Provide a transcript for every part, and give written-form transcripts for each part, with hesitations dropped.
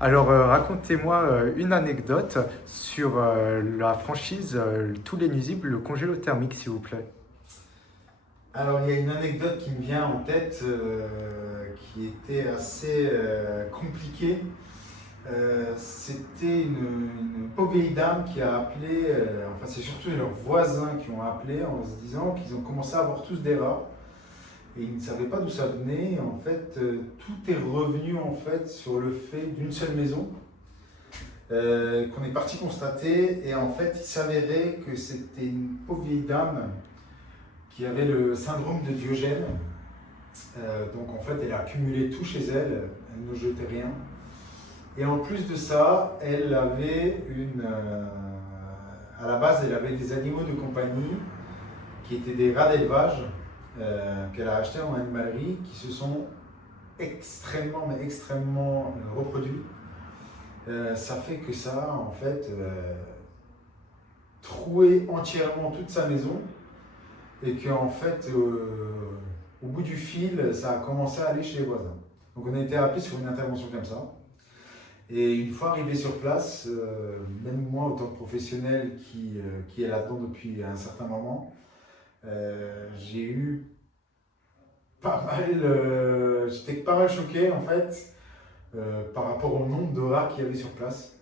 Alors, racontez-moi une anecdote sur la franchise Tous les nuisibles, le congélo thermique, s'il vous plaît. Alors, il y a une anecdote qui me vient en tête qui était assez compliquée. C'était une pauvre vieille dame qui a appelé, enfin c'est surtout leurs voisins qui ont appelé en se disant qu'ils ont commencé à avoir tous des rats et ils ne savaient pas d'où ça venait. En fait, tout est revenu en fait sur le fait d'une seule maison qu'on est parti constater et en fait il s'avérait que c'était une pauvre vieille dame qui avait le syndrome de Diogène. Donc en fait, elle a accumulé tout chez elle, elle ne jetait rien. Et en plus de ça, elle avait à la base, elle avait des animaux de compagnie qui étaient des rats d'élevage qu'elle a achetés en animalerie qui se sont extrêmement, mais extrêmement reproduits. Ça fait que ça, en fait, troué entièrement toute sa maison et qu'en fait, au bout du fil, ça a commencé à aller chez les voisins. Donc on a été appelé sur une intervention comme ça. Et une fois arrivé sur place, même moi, en tant que professionnel qui est là-dedans depuis un certain moment, j'ai eu pas mal, j'étais pas mal choqué en fait par rapport au nombre de rats qu'il y avait sur place.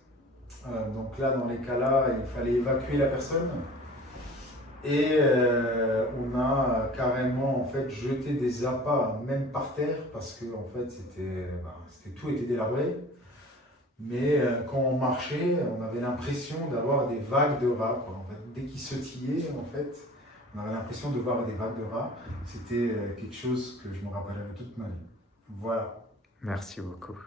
Donc là, dans les cas-là, il fallait évacuer la personne et on a carrément en fait jeté des appâts même par terre parce que en fait tout était délabré. Mais quand on marchait, on avait l'impression d'avoir des vagues de rats, quoi. En fait, dès qu'ils sautillaient, en fait, on avait l'impression de voir des vagues de rats. C'était quelque chose que je me rappellerai toute ma vie. Voilà. Merci beaucoup.